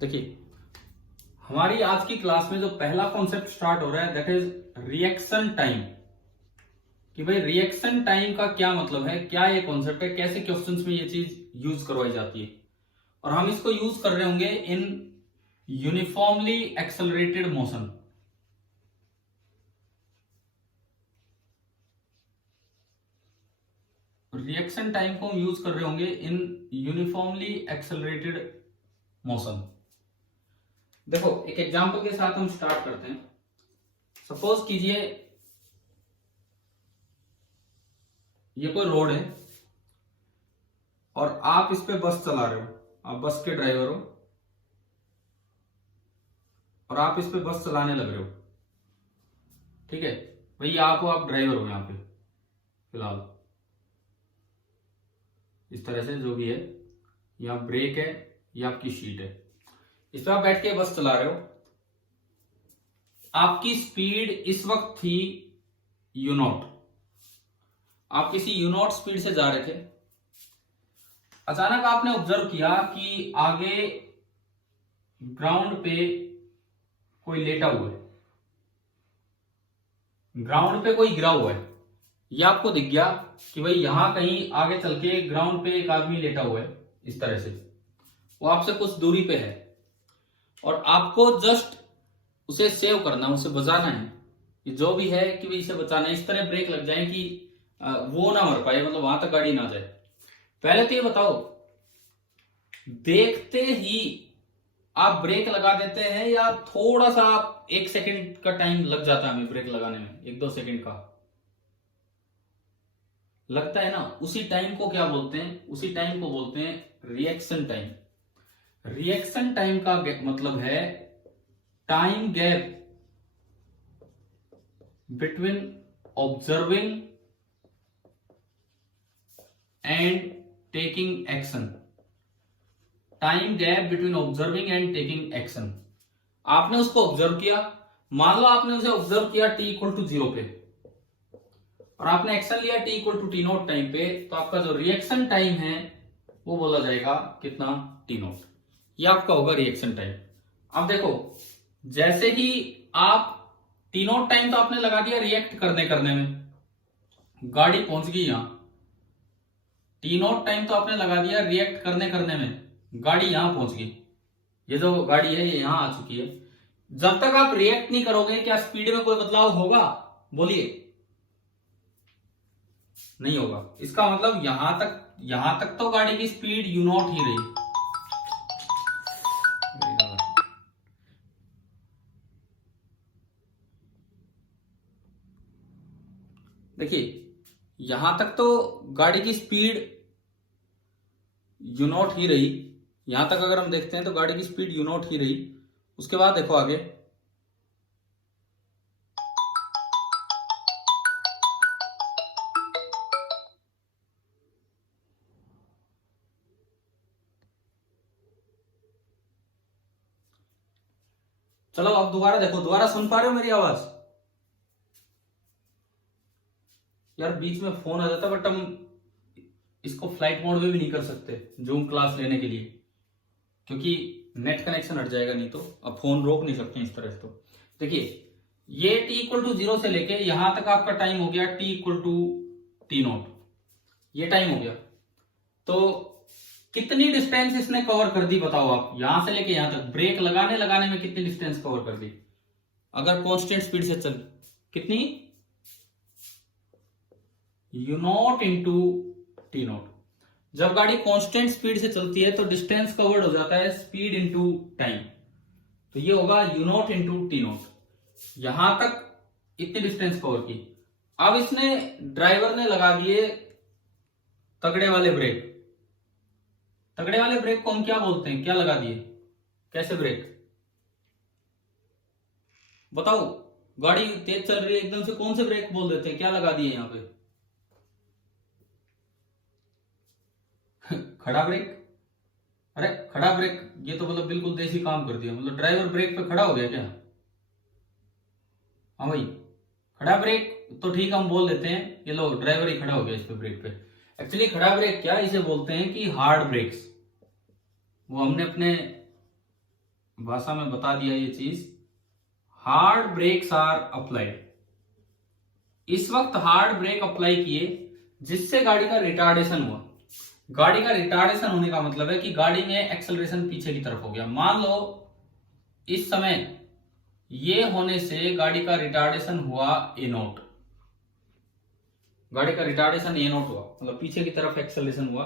देखिए, हमारी आज की क्लास में जो पहला कॉन्सेप्ट स्टार्ट हो रहा है दैट इज रिएक्शन टाइम। कि भाई रिएक्शन टाइम का क्या मतलब है, क्या ये कॉन्सेप्ट है, कैसे क्वेश्चंस में ये चीज यूज करवाई जाती है। और हम इसको यूज कर रहे होंगे in uniformly accelerated motion. Reaction time को हम यूज कर रहे होंगे इन यूनिफॉर्मली एक्सेलरेटेड मोशन। देखो, एक एग्जांपल के साथ हम स्टार्ट करते हैं। सपोज कीजिए ये कोई रोड है और आप इस पे बस चला रहे हो, आप बस के ड्राइवर हो और आप इस पे बस चलाने लग रहे हो। ठीक है, भैया आप ड्राइवर हो यहां पे फिलहाल। इस तरह से जो भी है, यहां ब्रेक है, ये आपकी सीट है, इस पर आप बैठ के बस चला रहे हो। आपकी स्पीड इस वक्त थी यू नॉट। आप किसी यू नॉट स्पीड से जा रहे थे। अचानक आपने ऑब्जर्व किया कि आगे ग्राउंड पे कोई लेटा हुआ है, ग्राउंड पे कोई गिरा हुआ है। यह आपको दिख गया कि भाई यहां कहीं आगे चल के ग्राउंड पे एक आदमी लेटा हुआ है। इस तरह से वो आपसे कुछ दूरी पे है और आपको जस्ट उसे सेव करना है, उसे बचाना है, कि जो भी है कि भाई इसे बचाना है। इस तरह ब्रेक लग जाए कि वो ना मर पाए, मतलब वहां तक गाड़ी ना जाए। पहले तो ये बताओ, देखते ही आप ब्रेक लगा देते हैं या थोड़ा सा आप 1 सेकंड का टाइम लग जाता है हमें ब्रेक लगाने में, 1-2 सेकंड का लगता है ना। उसी टाइम को क्या बोलते हैं? उसी टाइम को बोलते हैं रिएक्शन टाइम। रिएक्शन टाइम का मतलब है time gap between observing and taking action. Time gap between observing and taking action. आपने उसको ऑब्जर्व किया, मान लो आपने उसे ऑब्जर्व किया t=0 पे और आपने एक्शन लिया t=t0 टाइम पे, तो आपका जो रिएक्शन टाइम है वो बोला जाएगा कितना? t0। ये आपका होगा रिएक्शन टाइम। अब देखो, जैसे ही आप t0 टाइम तो आपने लगा दिया रिएक्ट करने में, गाड़ी पहुंच गई यहां। t0 टाइम तो आपने लगा दिया रिएक्ट करने में, गाड़ी यहां पहुंच गई। ये जो गाड़ी है ये यहां आ चुकी है। जब तक आप रिएक्ट नहीं करोगे क्या स्पीड में कोई बदलाव होगा? बोलिए, नहीं होगा। इसका मतलब यहां तक तो गाड़ी की स्पीड यू नॉट ही रही। देखिए, यहां तक तो गाड़ी की स्पीड यू नॉट ही रही। यहां तक अगर हम देखते हैं तो गाड़ी की स्पीड यू नॉट ही रही। उसके बाद देखो आगे, चलो अब दोबारा देखो, दोबारा सुन पा रहे हो मेरी आवाज? यार बीच में फोन आ जाता, बट हम इसको फ्लाइट मोड में भी नहीं कर सकते जूम क्लास लेने के लिए, क्योंकि नेट कनेक्शन हट जाएगा। नहीं तो अब फोन रोक नहीं सकते इस तरह से। तो देखिए, ये t=0 से लेके यहां तक आपका टाइम हो गया t=t0। ये टाइम हो गया। तो कितनी डिस्टेंस इसने कवर कर दी बताओ आप? यहां से लेके यहां तक ब्रेक लगाने में कितनी डिस्टेंस कवर कर दी अगर कांस्टेंट स्पीड से चल? कितनी? You not into T not. जब गाड़ी कांस्टेंट स्पीड से चलती है तो डिस्टेंस कवर्ड हो जाता है स्पीड इंटू टाइम। तो ये होगा you not into T not. यहां तक इतनी डिस्टेंस कवर की। अब इसने ड्राइवर ने लगा दिए तगड़े वाले ब्रेक। तगड़े वाले ब्रेक को हम क्या बोलते हैं? क्या लगा दिए? कैसे ब्रेक? बताओ, गाड़ी तेज चल रही है एकदम से, कौन से ब्रेक बोल देते हैं? क्या लगा दिए यहां पे? खड़ा ब्रेक। अरे खड़ा ब्रेक, ये तो मतलब बिल्कुल देसी काम कर दिया। मतलब ड्राइवर ब्रेक पे खड़ा हो गया क्या? हाँ भाई, खड़ा ब्रेक तो ठीक हम बोल देते हैं, ये लो ड्राइवर ही खड़ा हो गया इस पे ब्रेक पे। एक्चुअली खड़ा ब्रेक क्या, इसे बोलते हैं कि हार्ड ब्रेक्स। वो हमने अपने भाषा में बता दिया ये चीज, हार्ड ब्रेक्स आर अप्लाइड। इस वक्त हार्ड ब्रेक अप्लाई किए जिससे गाड़ी का रिटार्डेशन हुआ। गाड़ी का रिटार्डेशन होने का मतलब है कि गाड़ी में एक्सेलरेशन पीछे की तरफ हो गया। मान लो इस समय ये होने से गाड़ी का रिटार्डेशन हुआ ए नोट, गाड़ी का रिटार्डेशन ए नोट हुआ, मतलब पीछे की तरफ एक्सेलरेशन हुआ।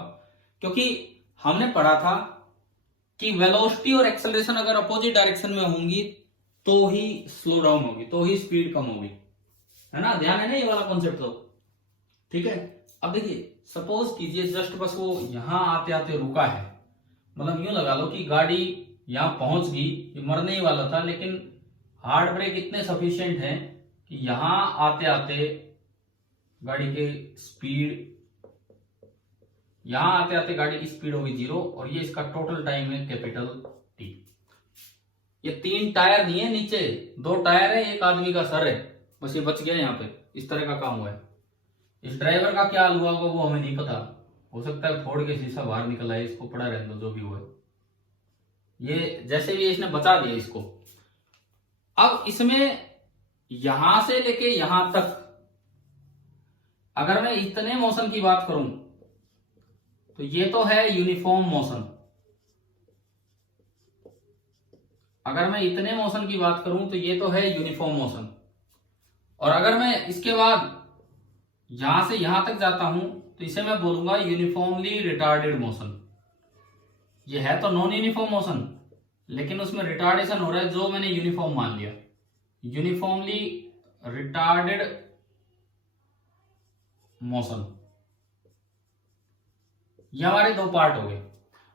क्योंकि हमने पढ़ा था कि वेलोसिटी और एक्सेलरेशन अगर अपोजिट डायरेक्शन में होंगी तो ही स्लो डाउन होगी, तो ही स्पीड कम होगी, है ना। ध्यान है ना ये वाला कॉन्सेप्ट तो, ठीक है। अब देखिए सपोज कीजिए जस्ट बस वो यहां आते आते रुका है, मतलब यूं लगा लो कि गाड़ी यहां पहुंच गई, ये मरने ही वाला था, लेकिन हार्ड ब्रेक इतने सफिशिएंट हैं कि यहां आते आते गाड़ी के स्पीड, यहां आते आते गाड़ी की स्पीड होगी 0 और ये इसका टोटल टाइम है कैपिटल टी। ये 3 टायर नहीं है, नीचे 2 टायर है, एक आदमी का सर है, बस ये बच गया यहाँ पे। इस तरह का काम हुआ है। इस ड्राइवर का क्या हाल हुआ होगा वो हमें नहीं पता, हो सकता है फोड़ के शीशा बाहर निकला है, इसको पड़ा रहने दो जो भी हुआ है। ये जैसे भी इसने बचा दिया इसको। अब इसमें यहां से लेके यहां तक अगर मैं इतने मोशन की बात करूं तो ये तो है यूनिफॉर्म मोशन। अगर मैं इतने मोशन की बात करूं तो ये तो है यूनिफॉर्म मोशन। और अगर मैं इसके बाद यहां से यहां तक जाता हूं तो इसे मैं बोलूंगा यूनिफॉर्मली रिटार्डेड मोशन। ये है तो नॉन यूनिफॉर्म मोशन, लेकिन उसमें रिटार्डेशन हो रहा है जो मैंने यूनिफॉर्म मान लिया। यूनिफॉर्मली रिटार्डेड मोशन, ये हमारे 2 पार्ट हो गए।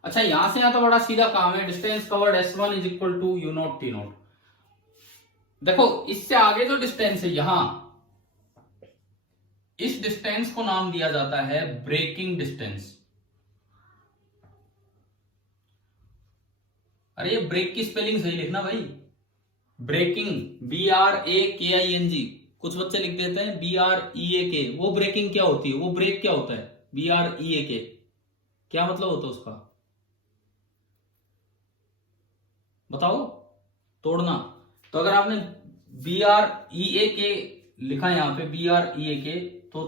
अच्छा यहां से यहां तो बड़ा सीधा काम है, distance covered S1 is equal to U not T not. देखो इससे आगे जो डिस्टेंस है यहां, इस डिस्टेंस को नाम दिया जाता है ब्रेकिंग डिस्टेंस। अरे ये ब्रेक की स्पेलिंग सही लिखना भाई, ब्रेकिंग BRAKING। कुछ बच्चे लिख देते हैं BREAK, वो ब्रेकिंग क्या होती है, वो ब्रेक क्या होता है BREAK, क्या मतलब होता है उसका बताओ, तोड़ना। तो अगर आपने BREAK लिखा है यहां पे BREAK तो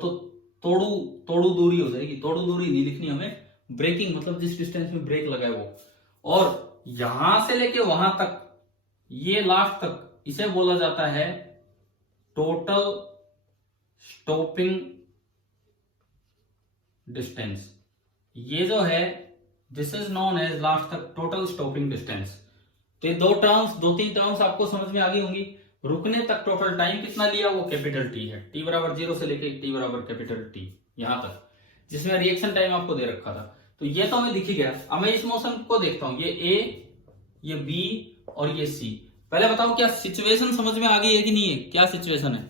तोड़ू तोड़ू दूरी हो जाएगी, तोड़ू दूरी नहीं लिखनी हमें, ब्रेकिंग मतलब जिस डिस्टेंस में ब्रेक लगा है वो। और यहां से लेके वहां तक, ये लास्ट तक, इसे बोला जाता है टोटल स्टॉपिंग डिस्टेंस। ये जो है this is known as last तक टोटल स्टॉपिंग डिस्टेंस। तो ये 2-3 टर्म्स आपको समझ में आ गई होंगी। रुकने तक टोटल टाइम कितना लिया, वो कैपिटल टी है, T बराबर 0 से लेके T बराबर कैपिटल T यहां तक, जिसमें रिएक्शन टाइम आपको दे रखा था। तो ये तो हमें दिख ही गया। अब मैं इस मोशन को देखता हूं, ये A, ये B और ये C। पहले बताओ क्या सिचुएशन समझ में आ गई है कि नहीं है, क्या सिचुएशन है,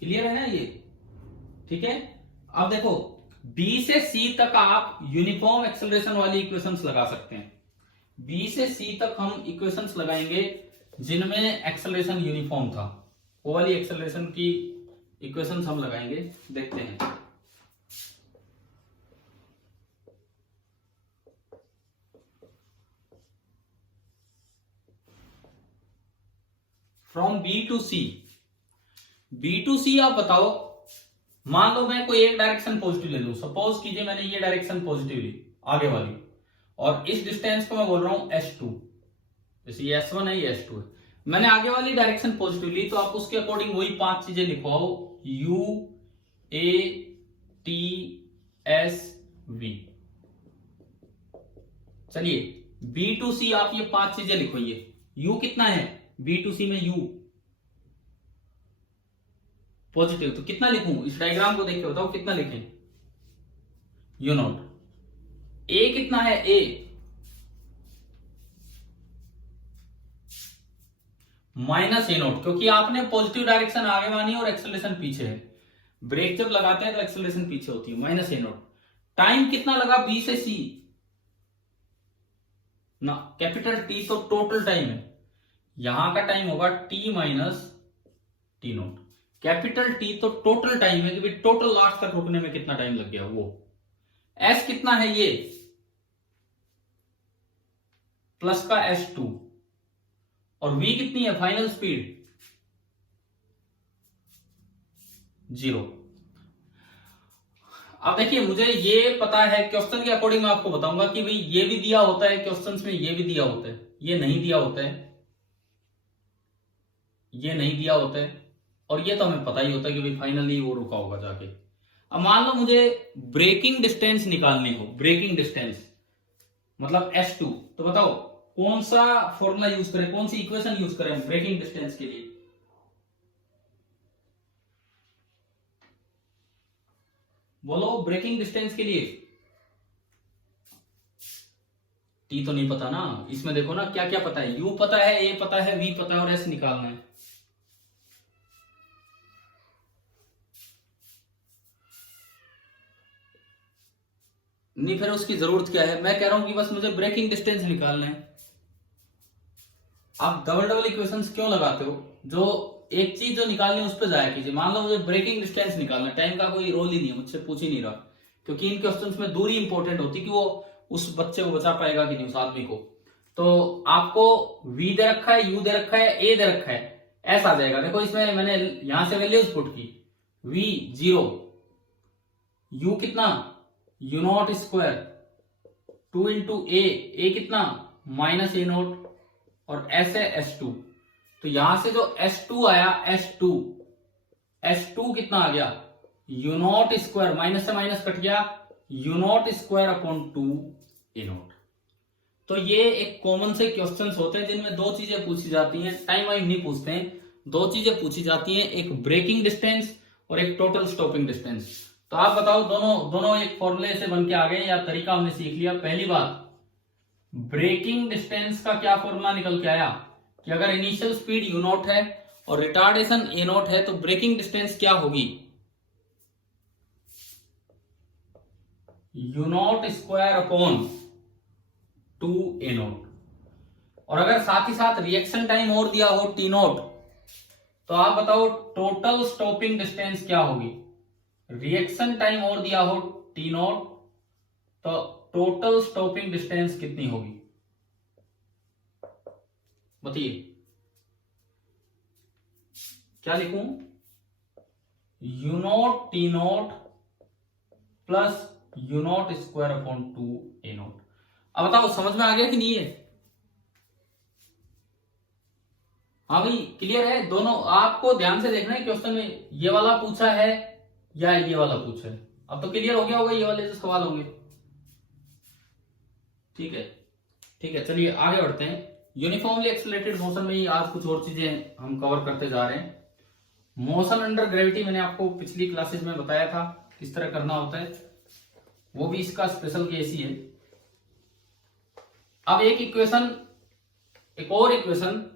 क्लियर है ना ये, ठीक है। अब देखो B से C तक आप यूनिफॉर्म एक्सेलरेशन वाली इक्वेशंस लगा सकते हैं। B से C तक हम इक्वेशंस लगाएंगे जिनमें एक्सेलरेशन यूनिफॉर्म था, वो वाली एक्सेलरेशन की इक्वेशंस हम लगाएंगे, देखते हैं। फ्रॉम B टू C आप बताओ, मान लो मैं कोई एक डायरेक्शन पॉजिटिव ले लूं, सपोज कीजिए मैंने ये डायरेक्शन पॉजिटिव ली आगे वाली, और इस डिस्टेंस को मैं बोल रहा हूं S2, जैसे ये S1 है ये S2 है, मैंने आगे वाली डायरेक्शन पॉजिटिव ली, तो आप उसके अकॉर्डिंग वही 5 चीजें लिखवाओ, U A T S V। चलिए B टू C आप ये 5 चीजें लिखवाइए। U कितना है B टू C में, U पॉजिटिव, तो कितना लिखूं, इस डायग्राम को देख के बताओ कितना लिखें, U नॉट। A कितना है, A माइनस A नॉट, क्योंकि आपने पॉजिटिव डायरेक्शन आगे मानी और एक्सेलरेशन पीछे है, ब्रेक जब लगाते हैं तो एक्सेलरेशन पीछे होती है, माइनस A नॉट। टाइम कितना लगा B से C ना, कैपिटल T तो टोटल टाइम है, यहां का टाइम होगा T minus T not. Capital T तो टोटल टाइम है कि टोटल लास्ट तक रुकने में कितना टाइम लग गया वो। S कितना है, ये प्लस का S2 और v कितनी है फाइनल स्पीड 0। अब देखिए मुझे ये पता है क्वेश्चन के अकॉर्डिंग मैं आपको बताऊंगा कि भाई ये भी दिया होता है क्वेश्चंस में, ये भी दिया होता है, ये नहीं दिया होता है, ये नहीं दिया होता है, और ये तो हमें पता ही होता है कि भाई फाइनली वो रुका होगा जाके। अब मान लो मुझे ब्रेकिंग डिस्टेंस निकालनी हो, ब्रेकिंग डिस्टेंस मतलब S2, तो बताओ कौन सा फॉर्मूला यूज करें, कौन सी इक्वेशन यूज करें ब्रेकिंग डिस्टेंस के लिए? बोलो ब्रेकिंग डिस्टेंस के लिए। टी तो नहीं पता ना, इसमें देखो ना क्या क्या पता है, यू पता है, ए पता है, वी पता है और एस निकालना है। नहीं फिर उसकी जरूरत क्या है, मैं कह रहा हूं कि बस मुझे ब्रेकिंग डिस्टेंस निकालना है। आप डबल डबल इक्वेशंस क्यों लगाते हो? जो एक चीज जो निकालनी है उस पर जाया कीजिए। मान लो मुझे ब्रेकिंग डिस्टेंस निकालना, टाइम का कोई रोल ही नहीं है, मुझसे पूछ ही नहीं रहा, क्योंकि इन क्वेश्चंस में दूरी इंपॉर्टेंट होती है कि वो उस बच्चे को बचा पाएगा कि नहीं, उस आदमी को। तो आपको v दे रखा है, u दे रखा है, a दे रखा है, ऐसा आ जाएगा। देखो इसमें मैंने यहां से वैल्यूज पुट की, v 0, u कितना u0 स्क्वायर 2 इंटू a कितना माइनस a0 और s है S2। तो यहां से जो S2 आया, S2 कितना आ गया u0 स्क्वायर, माइनस से माइनस कट गया, u0 स्क्वायर अपॉन 2 a0। तो ये एक कॉमन से क्वेश्चंस होते हैं जिनमें दो चीजें पूछी जाती हैं, टाइम वाइम नहीं पूछते हैं, दो चीजें पूछी जाती हैं, एक ब्रेकिंग डिस्टेंस और एक टोटल स्टॉपिंग डिस्टेंस। तो आप बताओ दोनों एक फॉर्मूले से बन के आ गए या तरीका हमने सीख लिया? पहली बात, ब्रेकिंग डिस्टेंस का क्या फॉर्मूला निकल के आया कि अगर इनिशियल स्पीड u0 है और रिटार्डेशन a0 है तो ब्रेकिंग डिस्टेंस क्या होगी u0 स्क्वायर अपॉन 2 a0। और अगर साथ ही साथ रिएक्शन टाइम और दिया हो t0, तो आप बताओ टोटल स्टॉपिंग डिस्टेंस क्या होगी? रिएक्शन टाइम और दिया हो t0, तो टोटल स्टॉपिंग डिस्टेंस कितनी होगी बताइए? क्या लिखूं? u0 t0 plus u0 square upon 2 a0। अब बताओ समझ में आ गया कि नहीं है? हाँ भाई क्लियर है? दोनों आपको ध्यान से देखना है क्वेश्चन में, ये वाला पूछा है या ये वाला पूछा है। अब तो क्लियर हो गया होगा ये वाले जो सवाल होंगे। ठीक है, ठीक है, चलिए आगे बढ़ते हैं। यूनिफॉर्मली एक्सेलरेटेड मोशन में ही आज कुछ और चीजें हम कवर करते जा रहे हैं। मोशन अंडर ग्रेविटी मैंने आपको पिछली क्लासेस में बताया था किस तरह करना होता है, वो भी इसका स्पेशल केस ही है। अब एक और equation,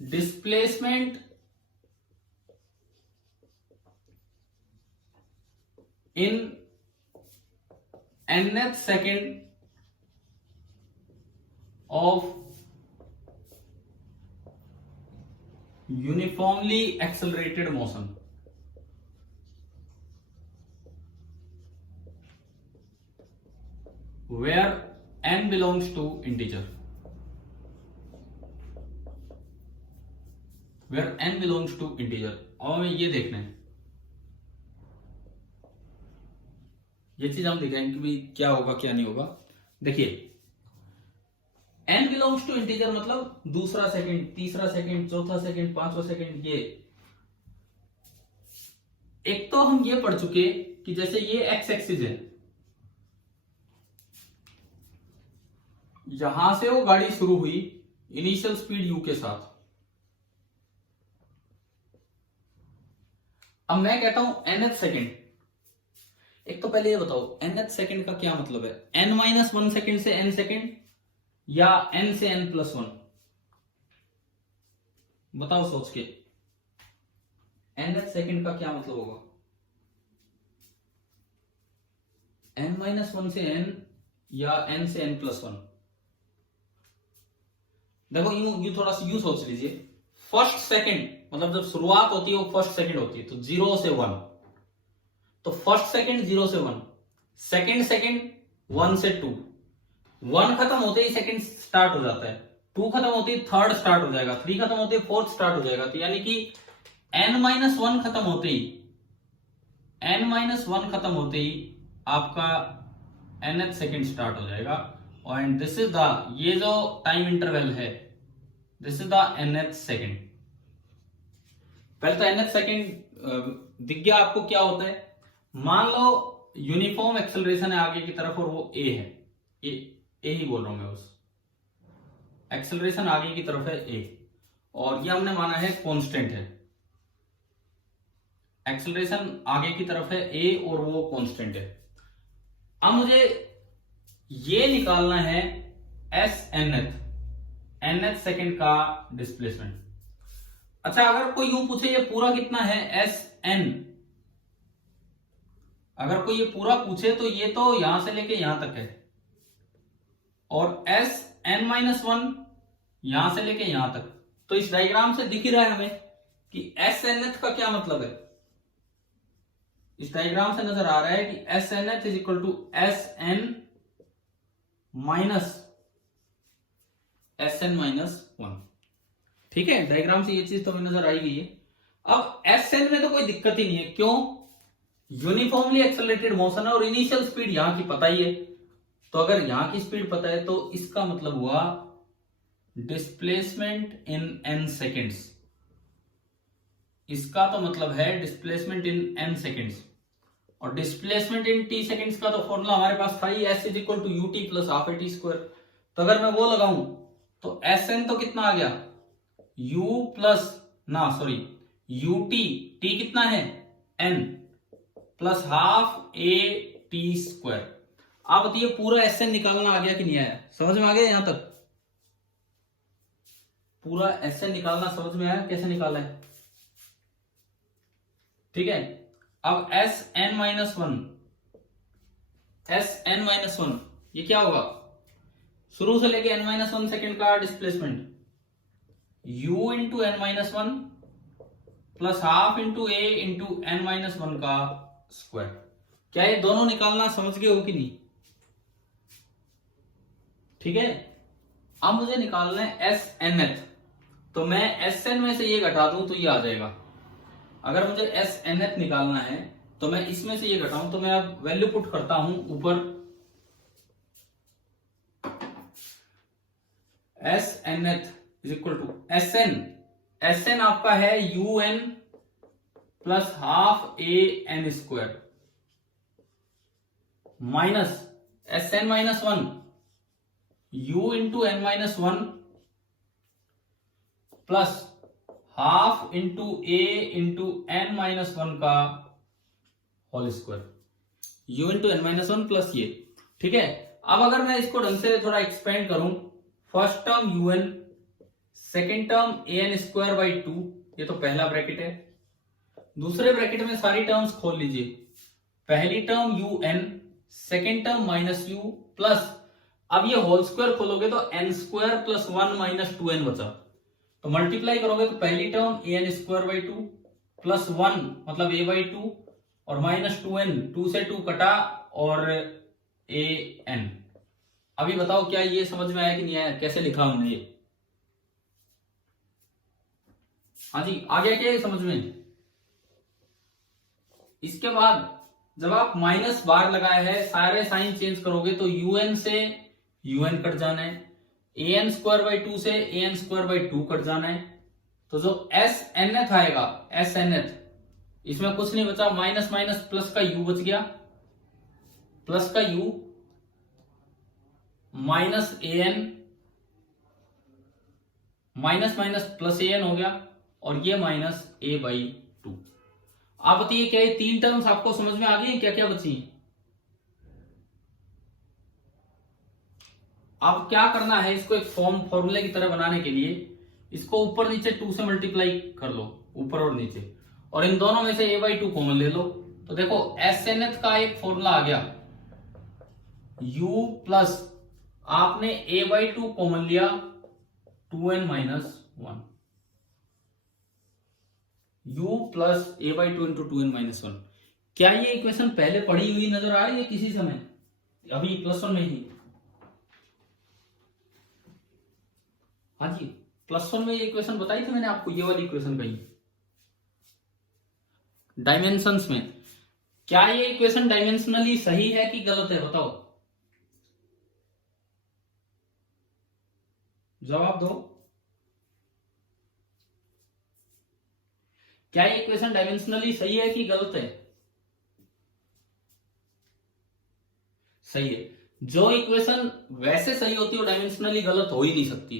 displacement in nth second of uniformly accelerated motion। where n belongs to integer, where n belongs to integer। अब हमें ये देखना है, ये चीज हम दिखाएंगे कि भाई क्या होगा क्या नहीं होगा। देखिए n बिलोंग्स टू इंटीजर मतलब दूसरा सेकंड, तीसरा सेकंड, चौथा सेकंड, पांचवा सेकंड। ये एक तो हम ये पढ़ चुके कि जैसे ये x एक्सिस है, यहां से वो गाड़ी शुरू हुई इनिशियल स्पीड u के साथ। अब मैं कहता हूं nth सेकंड। एक तो पहले ये बताओ nth सेकंड का क्या मतलब है? n-1 सेकंड से n सेकंड या n से n+1? बताओ सोच के, nth सेकंड का क्या मतलब होगा? n-1 से n या n से n+1? देखो यूं थोड़ा सा यूं सोच लीजिए, फर्स्ट सेकंड मतलब जब शुरुआत होती है वो फर्स्ट सेकंड होती है, तो 0 से 1, तो फर्स्ट सेकंड 0 से 1, सेकंड 1 से 2, 1 खत्म होते ही सेकंड स्टार्ट हो जाता है, 2 खत्म होते ही थर्ड स्टार्ट हो जाएगा, 3 खत्म होते ही फोर्थ स्टार्ट हो जाएगा। तो यानी कि n-1 खत्म होते ही, n-1 खत्म होते ही आपका nth सेकंड स्टार्ट हो जाएगा। और दिस इज द, ये जो टाइम इंटरवल है, this is the nth second. पहले तो nth सेकंड दिख गया आपको क्या होता है। मान लो यूनिफॉर्म एक्सेलरेशन है आगे की तरफ और वो a है, ए ही बोल रहा हूं मैं, उस एक्सेलरेशन आगे की तरफ है a, और ये हमने माना है कांस्टेंट है। एक्सेलरेशन आगे की तरफ है a और वो कांस्टेंट है। अब मुझे ये निकालना है nth सेकंड का डिस्प्लेसमेंट। अच्छा, अगर कोई यूं पूछे ये पूरा कितना है Sn, अगर कोई ये पूरा पूछे तो ये तो यहां से लेके यहां तक है, और Sn-1 यहां से लेके यहां तक। तो इस डायग्राम से दिख ही रहा है हमें कि Snth का क्या मतलब है। इस डायग्राम से नजर आ रहा है कि Snth is equal to Sn minus 1। ठीक है, डायग्राम से ये चीज तो हमें नजर आई गई है। अब Sn में तो कोई दिक्कत ही नहीं है, क्यों? यूनिफॉर्मली एक्सेलरेटेड मोशन है और इनिशियल स्पीड यहां की पता ही है। तो अगर यहां की स्पीड पता है तो इसका मतलब हुआ डिस्प्लेसमेंट इन n सेकेंड्स। इसका तो मतलब है डिस्प्लेसमेंट इन n सेकेंड्स, और डिस्प्लेसमेंट इन t सेकेंड्स का तो फॉर्मूला हमारे पास था ही, s is equal to ut plus half a t square. तो अगर मैं वो लगाऊं तो Sn तो कितना आ गया, u प्लस ना सॉरी ut, t कितना है n, plus half a t square. आप बताइए पूरा Sn निकालना आ गया कि नहीं आया? समझ में आ गया यहां तक? पूरा Sn निकालना समझ में आया कैसे निकाला है? ठीक है, अब Sn-1 ये क्या होगा? शुरू से लेके n-1 सेकेंड का displacement, u into n-1 plus half into a into n-1 का स्क्वायर। क्या ये दोनों निकालना समझ गए हो कि नहीं? ठीक है, अब मुझे निकालना है Snth। तो मैं Sn में से ये घटा दूं तो ये आ जाएगा। अगर मुझे Snth निकालना है तो मैं इसमें से ये घटाऊं, तो मैं अब वैल्यू पुट करता हूं ऊपर। Snth is equal to Sn आपका है un plus half a n square minus Sn-1 u into n-1 plus half into a into n-1 का whole square, u into n-1 plus ये। ठीक है, अब अगर मैं इसको ढंग से थोड़ा एक्सपेंड करूं, first term un, second term an square by 2, ये तो पहला ब्रैकेट है। दूसरे ब्रैकेट में सारी टर्म्स खोल लीजिए, पहली term un, second term minus u plus, अब ये होल स्क्वायर खोलोगे तो n square plus 1 minus 2n बचा। तो मल्टीप्लाई करोगे तो पहली term an square by 2 plus 1 मतलब a बाई 2 और माइनस 2n, 2 से 2 कटा और an। अभी बताओ क्या ये समझ में आया कि नहीं आया? कैसे लिखा हमने ये? हाँ जी, आ गया क्या ये समझ में? इसके बाद जब आप माइनस बार लगाए है, सारे साइन चेंज करोगे तो un से un कट जाना है, an स्क्वायर बाई 2 से an स्क्वायर बाई 2 कट जाना है। तो जो Snth आएगा, Snth, इसमें कुछ नहीं बचा, माइनस माइनस प्लस का u बच गया, प्लस का u minus an, minus minus plus an हो गया, और ये माइनस a बाई 2। आप बताइए क्या ये तीन टर्म्स आपको समझ में आ गई? क्या क्या बची? अब क्या करना है, इसको एक फॉर्मूले की तरह बनाने के लिए इसको ऊपर नीचे 2 से मल्टीप्लाई कर लो, ऊपर और नीचे, और इन दोनों में से a बाई 2 कॉमन ले लो। तो देखो Snth का एक फॉर्मूला आ गया, u प्लस आपने a बाई 2 कॉमन लिया 2n minus 1, u plus a by 2 into 2n minus 1। क्या ये इक्वेशन पहले पढ़ी हुई नजर आ रही है किसी समय? अभी प्लस 1 में ही हाँ जी, +1 में ये इक्वेशन बताई थी मैंने आपको, ये वाली इक्वेशन कही डायमेंशंस में। क्या ये इक्वेशन डायमेंशनली सही है कि गलत है, बताओ, जवाब दो। क्या ये इक्वेशन डायमेंशनली सही है कि गलत है? सही है। जो इक्वेशन वैसे सही होती है वो डायमेंशनली गलत हो ही नहीं सकती,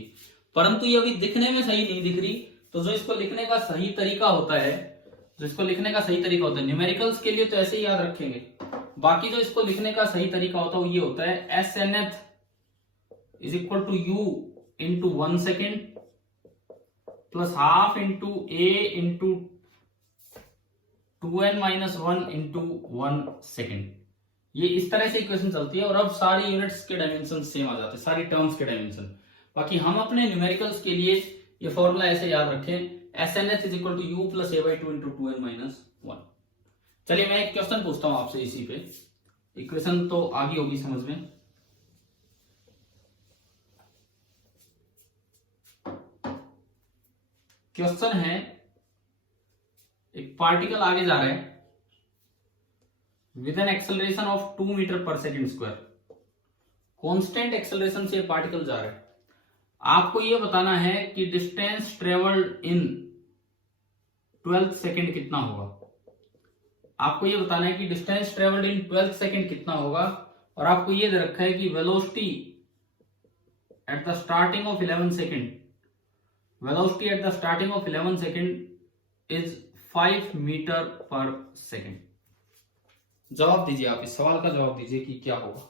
परंतु ये अभी दिखने में सही नहीं दिख रही, तो जो इसको लिखने का सही तरीका होता है, न्यूमेरिकल्स के लिए तो ऐसे ही याद रखेंगे, बाकी जो इसको लिखने का सही तरीका होता है वो ये होता है SNF is equal to U into 1 second plus half into A into 2n-1 into 1 second. ये इस तरह से इक्वेशन चलती है, और अब सारी यूनिट्स के डायमेंशन सेम आ जाते हैं, सारी टर्म्स के डायमेंशन। बाकी हम अपने न्यूमेरिकल्स के लिए ये फॉर्मूला ऐसे याद रखें, SNF is equal to U plus A/2 into 2n-1। चलिए मैं एक क्वेश्चन पूछता हूं आपसे इसी पे, इक्वेशन तो आ गई होगी समझ में। क्वेश्चन है, एक पार्टिकल आगे जा रहा है with an acceleration of 2 meter per second square, constant acceleration से पार्टिकल जा रहा है। आपको यह बताना है कि डिस्टेंस ट्रेवल्ड इन 12 सेकेंड कितना होगा। आपको यह बताना है कि डिस्टेंस ट्रेवल्ड इन 12 सेकेंड कितना होगा, और आपको यह दे रखा है कि velocity at the starting of 11 second, velocity at the starting of 11 second is 5 meter per second. जवाब दीजिए, आप इस सवाल का जवाब दीजिए कि क्या होगा।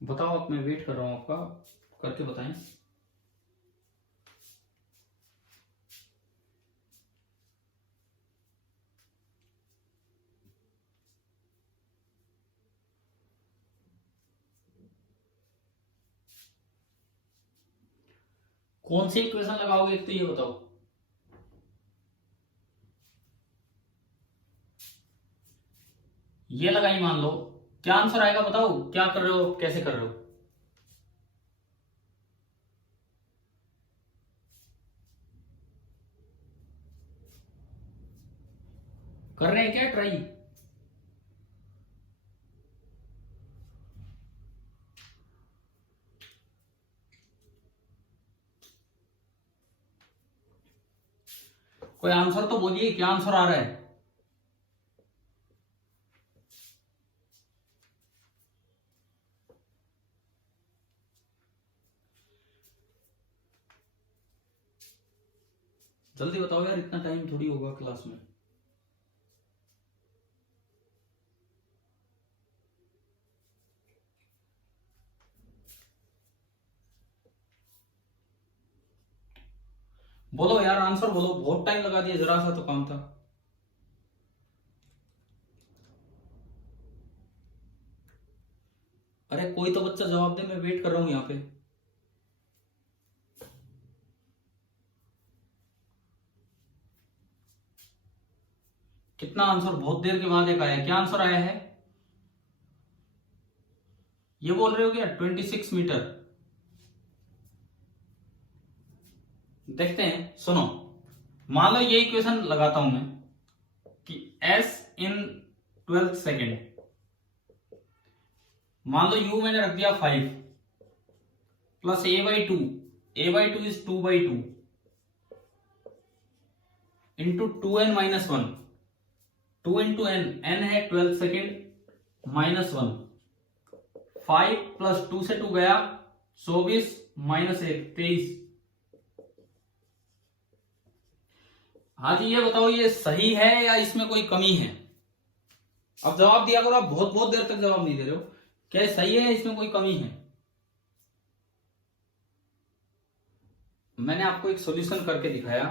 बताओ आप, मैं वेट कर रहा हूं आपका, करके बताएं। कौन सी इक्वेशन लगाओगे, एक तो ये बताओ। ये लगाई मान लो, क्या आंसर आएगा बताओ, क्या कर रहे हो, कैसे कर रहे हो? कर रहे हैं क्या ट्राई? कोई आंसर तो बोलिए, क्या आंसर आ रहा है? जल्दी बताओ यार, इतना टाइम थोड़ी होगा क्लास में। बोलो यार, आंसर बोलो, बहुत टाइम लगा दिया, जरा सा तो काम था। अरे कोई तो बच्चा जवाब दे, मैं वेट कर रहा हूं यहाँ पे। कितना आंसर, बहुत देर के बाद एक आया, क्या आंसर आया है? ये बोल रहे हो क्या 26 मीटर? देखते हैं, सुनो, मान लो ये इक्वेशन लगाता हूं मैं कि S इन 12 सेकेंड, मान लो U मैंने रख दिया 5 plus A/2, A/2 is 2/2 into 2n-1, 2 into n, n है 12 सेकेंड -1, 5 प्लस 2 से 2 गया 24 -1 23। हाँ जी, ये बताओ, ये सही है या इसमें कोई कमी है? अब जवाब दिया करो, आप बहुत बहुत देर तक जवाब नहीं दे रहे हो। क्या सही है, इसमें कोई कमी है? मैंने आपको एक सॉल्यूशन करके दिखाया,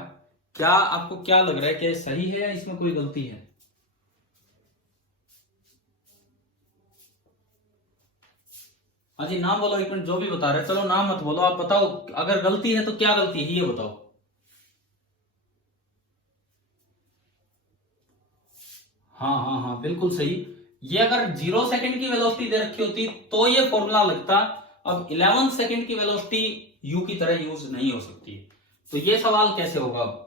क्या आपको क्या लग रहा है, क्या सही है या इसमें कोई गलती है? हाँ जी, नाम बोलो एक मिनट, जो भी बता रहे, चलो नाम मत बोलो, आप बताओ अगर गलती है तो क्या गलती है ये बताओ। हाँ हाँ हाँ बिल्कुल सही। ये अगर 0 सेकंड की वेलोसिटी दे रखी होती तो ये फॉर्मूला लगता। अब 11 सेकंड की वेलोसिटी यू की तरह यूज नहीं हो सकती, तो ये सवाल कैसे होगा? अब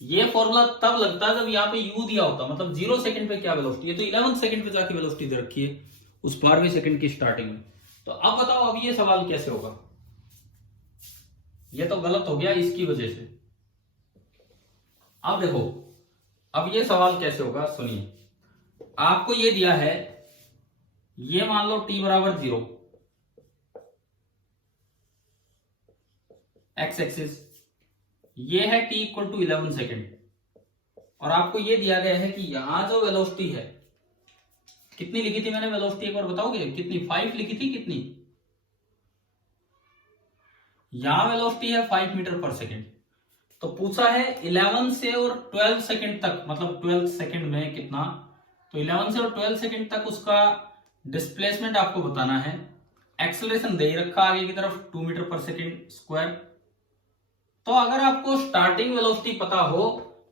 ये फॉर्मूला तब लगता जब यहाँ पे यू दिया होता, मतलब 0 सेकंड पे क्या वेलोसिटी है, तो 11 सेकंड पे जाके वेलोसिटी दे रखी है उस 12वें सेकंड की स्टार्टिंग में। तो अब बताओ अब ये सवाल कैसे होगा? ये तो गलत हो गया इसकी वजह से। अब देखो अब ये सवाल कैसे होगा, सुनिए। आपको ये दिया है, ये मान लो t बराबर 0, एक्स एक्सिस, ये है t इक्वल टू 11 सेकेंड, और आपको ये दिया गया है कि यहां जो वेलोसिटी है, कितनी लिखी थी मैंने वेलोसिटी एक बार बताओगे कितनी? 5 लिखी थी, कितनी? यहां वेलोसिटी है 5 मीटर पर सेकेंड। तो पूछा है 11 से और 12 सेकेंड तक, मतलब 12 सेकेंड में कितना, तो 11 से और 12 सेकेंड तक उसका डिस्प्लेसमेंट आपको बताना है। एक्सेलरेशन दे ही रखा आगे की तरफ 2 मीटर पर सेकेंड स्क्वायर। तो अगर आपको स्टार्टिंग वेलोसिटी पता हो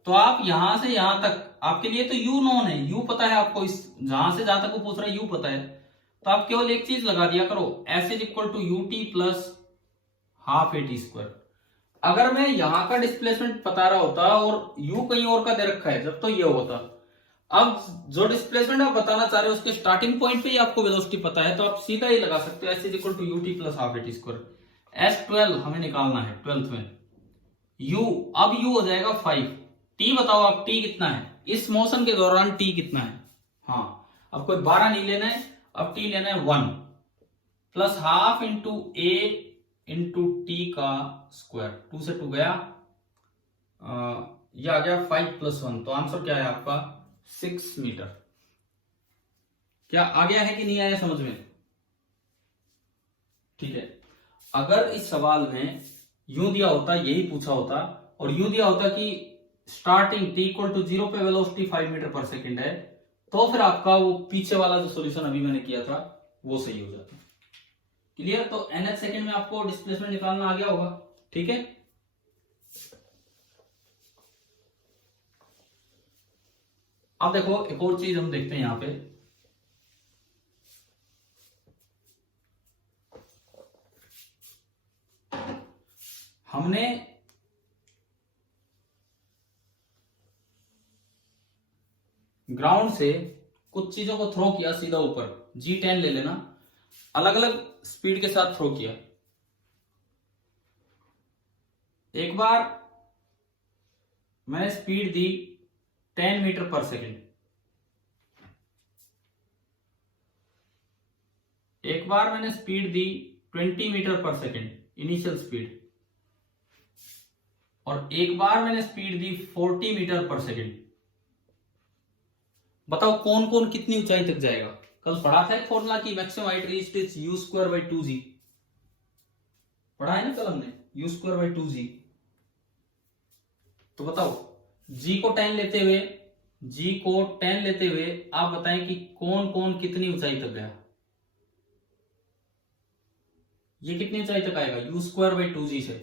तो आप यहां से यहां तक, आपके लिए तो u नोन है, u पता है आपको, इस जहां से जहां तक वो पूछ रहा है u पता है, तो आप केवल एक चीज लगा दिया करो, s is equal to u t plus half a t square. अगर मैं यहां का डिस्प्लेसमेंट बता रहा होता और u कहीं और का दे रखा है जब, तो ये होता। अब जो डिस्प्लेसमेंट आप बताना चाह रहे हो उसके स्टार्टिंग पॉइंट पे ही आपको वेलोसिटी पता है, तो आप सीधा ही लगा सकते हो, s is equal to u t plus half a t square. S12 हमें निकालना है 12th में, u, अब u हो जाएगा 5। t बताओ आप, t कितना है इस मोशन के दौरान, t कितना है? हाँ, अब कोई 12 नहीं लेना है, अब t लेना है 1 plus half into a into T का स्क्वायर। 2 से 2 गया, ये आ गया 5 प्लस 1, तो आंसर क्या है आपका 6 मीटर। क्या आ गया है कि नहीं आया समझ में? ठीक है, अगर इस सवाल में यूं दिया होता, यही पूछा होता, और यूं दिया होता कि स्टार्टिंग t इक्वल टू 0 पे वेलोसिटी 5 मीटर पर सेकेंड है, तो फिर आपका वो पीछे वाला जो सॉल्यूशन अभी मैंने किया था वो सही हो जाता। क्लियर? तो nth सेकेंड में आपको डिस्प्लेसमेंट निकालना आ गया होगा। ठीक है, अब देखो एक और चीज हम देखते हैं यहां पे। हमने ग्राउंड से कुछ चीजों को थ्रो किया सीधा ऊपर, G10 ले लेना, अलग अलग स्पीड के साथ थ्रो किया। एक बार मैंने स्पीड दी 10 मीटर पर सेकेंड, एक बार मैंने स्पीड दी 20 metre per second initial speed, और एक बार मैंने स्पीड दी 40 मीटर पर सेकेंड। बताओ कौन कौन कितनी ऊंचाई तक जाएगा? कल पढ़ा था एक फॉर्मूला की maximum height reached is you square by 2g, पढ़ा है ना कल हमने, यू स्क्वायर बाई 2g। तो बताओ g को 10 लेते हुए, g को 10 लेते हुए आप बताएं कि कौन कौन कितनी ऊंचाई तक गया? ये कितनी ऊंचाई तक आएगा यू स्क्वायर बाई 2g से?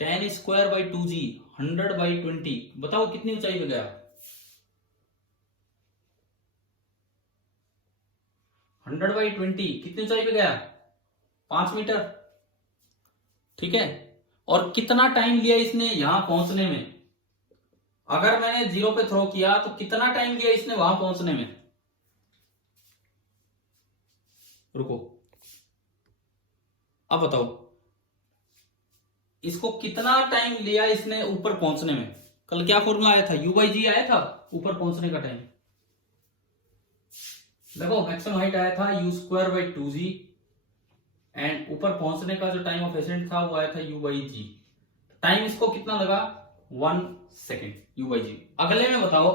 10 स्क्वायर बाई 2g 100 बाई 20, बताओ कितनी ऊंचाई पे गया? 100 बाई 20 कितनी ऊंचाई पे गया? 5 मीटर। ठीक है, और कितना टाइम लिया इसने यहां पहुंचने में? अगर मैंने 0 पे थ्रो किया तो कितना टाइम लिया इसने वहां पहुंचने में? रुको, अब बताओ इसको कितना टाइम लिया इसने ऊपर पहुंचने में? कल क्या फॉर्मूला आया था, u बाई जी आया था ऊपर पहुंचने का टाइम। देखो मैक्सिमम हाइट आया था you square by 2g, and ऊपर पहुंचने का जो टाइम ऑफ एसेंट था वो आया था u बाई जी। टाइम इसको कितना लगा? 1 सेकेंड u बाई जी। अगले में बताओ,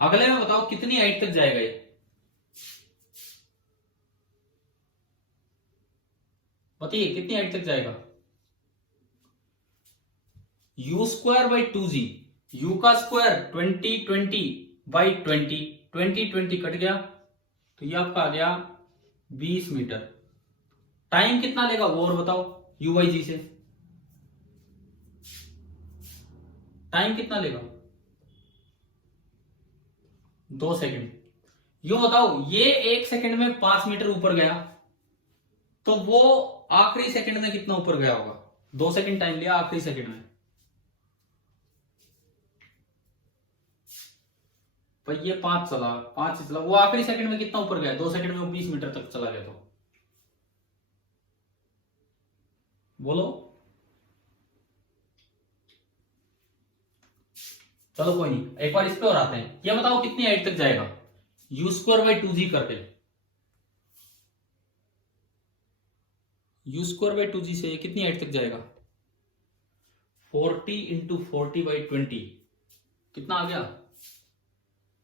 अगले में बताओ कितनी हाइट तक जाएगा ये? बताइए कितनी हाइट तक जाएगा? You square by 2g, you का स्क्वायर 20 बाई 20 कट गया, तो ये आपका आ गया 20 मीटर। टाइम कितना लेगा वो और बताओ, u बाई जी से टाइम कितना लेगा? 2 सेकंड। यूं बताओ, ये 1 सेकंड में 5 मीटर ऊपर गया, तो वो आखिरी सेकंड में कितना ऊपर गया होगा? 2 सेकंड टाइम लिया आखिरी सेकंड में, पर ये 5 चला, 5 चला, वो आखिरी सेकंड में कितना ऊपर गया? 2 सेकंड में वो 20 मीटर तक चला गया। तो बोलो, चलो कोई नहीं, एक बार इस पे और आते हैं। ये बताओ कितनी हाइट तक जाएगा? u²/2g करके, u²/2g से कितनी हाइट तक जाएगा? 40 इंटू 40/20 कितना आ गया?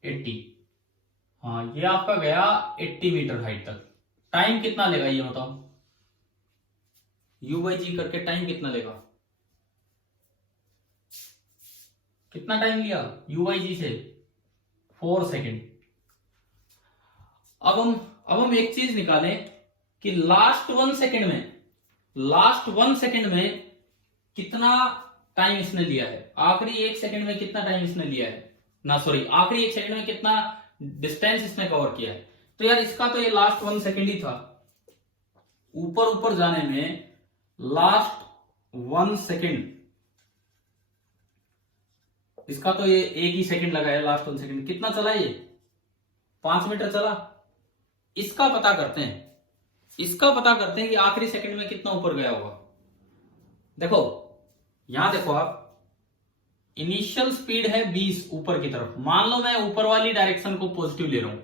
80। हाँ, ये आपका गया 80 मीटर हाइट तक। टाइम कितना लेगा ये बताओ? u/g करके टाइम कितना लेगा? कितना टाइम लिया u/g से? 4 सेकेंड। अब हम एक चीज निकालें कि लास्ट 1 सेकेंड में कितना टाइम इसने लिया है, आखिरी 1 सेकेंड में कितना टाइम इसने लिया है, ना सॉरी, आखिरी 1 सेकेंड में कितना डिस्टेंस इसने कवर किया है। तो यार इसका तो ये लास्ट 1 सेकेंड ही था, ऊपर जाने में लास्ट 1 सेकेंड, इसका तो ये 1 ही सेकेंड लगा है। लास्ट 1 सेकेंड कितना चला ये? 5 मीटर चला। इसका पता करते हैं कि आखिरी सेकंड में कितना ऊपर गया होगा। देखो यहां देखो आप, इनिशियल स्पीड है 20 ऊपर की तरफ। मान लो मैं ऊपर वाली डायरेक्शन को पॉजिटिव ले रहा हूं।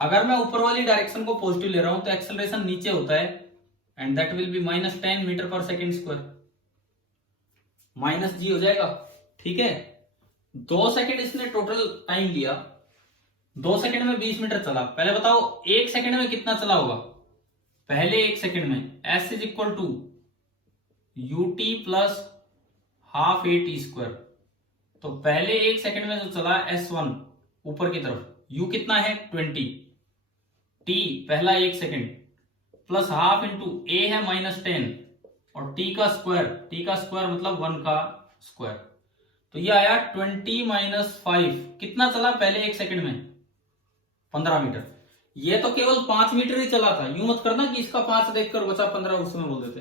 अगर मैं ऊपर वाली डायरेक्शन को पॉजिटिव ले रहा हूं तो एक्सेलरेशन नीचे होता है, and that will be -10 meter per second square, -g हो जाएगा। ठीक है, 2 सेकेंड इसने टोटल टाइम लिया, 2 सेकेंड में 20 मीटर चला। पहले बताओ 1 सेकेंड में कितना चला होगा? पहले 1 सेकेंड में s is equal to ut plus half a t²। तो पहले 1 सेकेंड में जो चला s1 ऊपर की तरफ, u कितना है 20, t पहला 1 second plus half into a है -10 और t का स्क्वायर मतलब 1 का स्क्वायर। तो ये आया 20 - 5। कितना चला पहले 1 सेकेंड में? 15 मीटर। ये तो केवल 5 मीटर ही चला था। यूं मत करना कि इसका 5 देखकर बचा 15 उसमें बोल देते।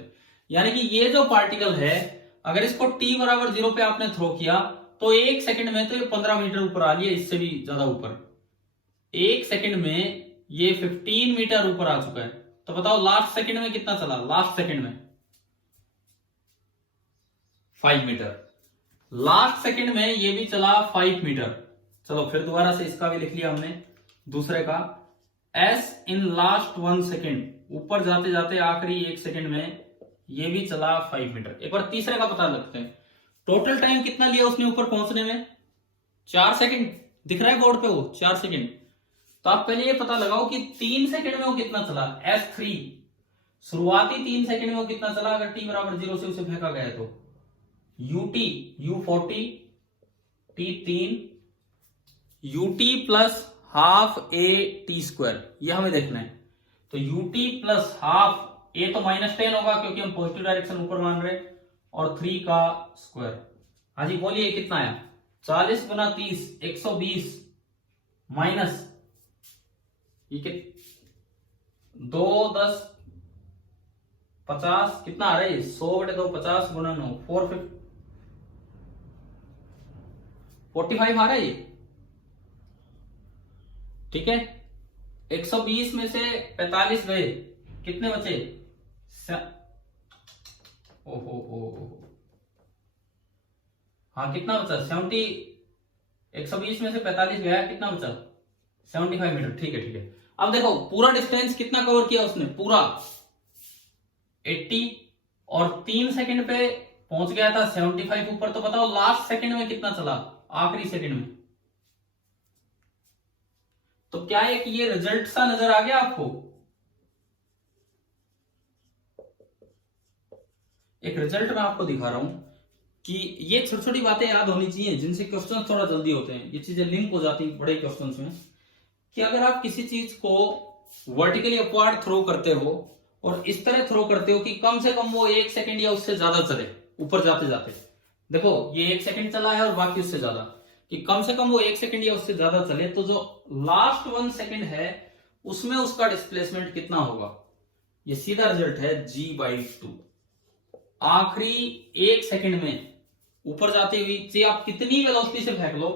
यानी कि ये जो पार्टिकल है, अगर इसको t बराबर 0 पे आपने थ्रो किया तो 1 सेकंड में तो ये 15 मीटर ऊपर आ लिया, इससे भी ज्यादा ऊपर। 1 सेकंड में ये 15 मीटर ऊपर आ चुका है। तो बताओ लास्ट सेकंड में कितना चला? लास्ट सेकंड में 5 मीटर। लास्ट सेकंड में ये भी चला 5 मीटर। चलो फिर दोबारा से इसका भी लिख लिया हमने, दूसरे का। s इन लास्ट 1 सेकेंड, ऊपर जाते जाते आखिरी 1 सेकेंड में ये भी चला 5 मीटर। एक बार तीसरे का पता लगते हैं। टोटल टाइम कितना लिया उसने ऊपर पहुंचने में? 4 सेकेंड। दिख रहा है बोर्ड पे वो 4 सेकेंड। तो आप पहले ये पता लगाओ कि 3 सेकेंड में वो कितना चला। s3 शुरुआती 3 सेकेंड में वो कितना चला, अगर t बराबर 0 से उसे फेंका गया तो। u40 t3 ut plus half a t², ये हमें देखना है। तो ut प्लस हाफ, a तो -10 होगा क्योंकि हम पॉजिटिव डायरेक्शन ऊपर मान रहे, और 3 का स्क्वायर। हाँ जी बोलिए कितना आया? 40 × 30 120 माइनस ये 2 10 50 कितना आ रहा है? 100/2 50 × 9 45 आ रहा है ये। ठीक है, 120 में से 45 गए, कितने बचे? ओहो, हाँ कितना बचा? 70। 120 में से 45 गया, कितना बचा? 75 मीटर। ठीक है। अब देखो पूरा डिस्टेंस कितना कवर किया उसने? पूरा 80, और 3 सेकंड पे पहुंच गया था 75 ऊपर। तो बताओ लास्ट सेकंड में कितना चला, आखिरी सेकंड में? तो क्या एक ये रिजल्ट सा नजर आ गया आपको? एक रिजल्ट मैं आपको दिखा रहा हूं कि ये छोटी छोटी बातें याद होनी चाहिए, जिनसे क्वेश्चन थोड़ा जल्दी होते हैं। ये चीजें लिंक हो जाती हैं बड़े क्वेश्चन में, कि अगर आप किसी चीज को वर्टिकली अपवर्ड थ्रो करते हो और इस तरह थ्रो करते हो कि कम से कम वो 1 सेकंड या उससे ज्यादा चले ऊपर जाते जाते। देखो ये 1 सेकंड चला है और बाकी उससे ज्यादा, कि कम से कम वो 1 सेकंड या उससे ज्यादा चले, तो जो लास्ट 1 सेकंड है उसमें उसका डिस्प्लेसमेंट कितना होगा, ये सीधा रिजल्ट है g/2। आखिरी 1 सेकंड में ऊपर जाती हुई, चाहे आप कितनी वेलोसिटी से फेंक लो,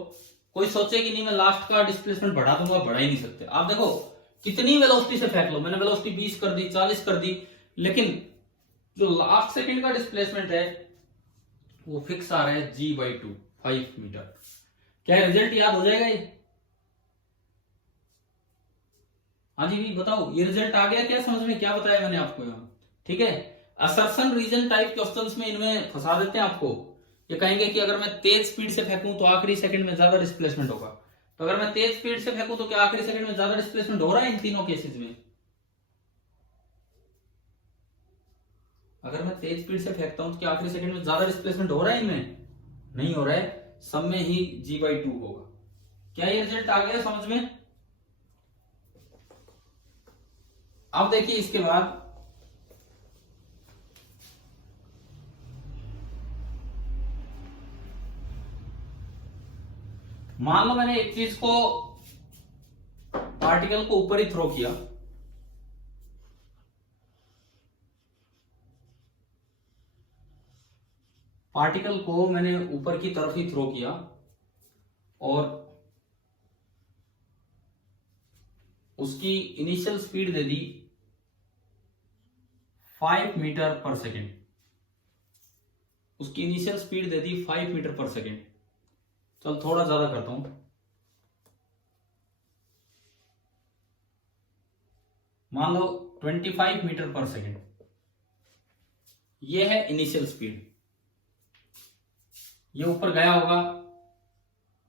कोई सोचे कि नहीं मैं लास्ट का डिस्प्लेसमेंट बढ़ा दूंगा, बढ़ा ही नहीं सकते। आप देखो कितनी वेलोसिटी से फेंक लो, मैंने वेलोसिटी 20 कर दी, 40 कर दी, लेकिन जो लास्ट सेकंड का डिस्प्लेसमेंट है वो फिक्स आ रहा है g/2, 5 मीटर। क्या रिजल्ट याद हो जाएगा ये? हाँ जी भी बताओ, ये रिजल्ट आ गया क्या समझ में, क्या बताया मैंने आपको यहां? ठीक है, असर्शन रीजन टाइप क्वेश्चंस में इनमें फंसा देते हैं आपको। ये कहेंगे कि अगर मैं तेज स्पीड से फेंकूं तो आखिरी सेकंड में ज्यादा डिस्प्लेसमेंट होगा, तो अगर मैं तेज स्पीड से फेंकूं तो क्या आखिरी सेकंड में ज्यादा डिस्प्लेसमेंट हो रहा है इन तीनों केसेस में? अगर मैं तेज स्पीड से फेंकता हूं तो क्या आखिरी सेकंड में ज्यादा डिस्प्लेसमेंट हो रहा है इनमें? नहीं हो रहा है, सब में ही g/2 होगा। क्या ये रिजल्ट आ गया समझ में? अब देखिए इसके बाद मान लो मैंने एक चीज को, पार्टिकल को ऊपर ही थ्रो किया, पार्टिकल को मैंने ऊपर की तरफ ही थ्रो किया और उसकी इनिशियल स्पीड दे दी 5 मीटर पर सेकेंड। उसकी इनिशियल स्पीड दे दी 5 मीटर पर सेकेंड। चल थोड़ा ज्यादा करता हूं, मान लो 25 मीटर पर सेकेंड, ये है इनिशियल स्पीड। ये ऊपर गया होगा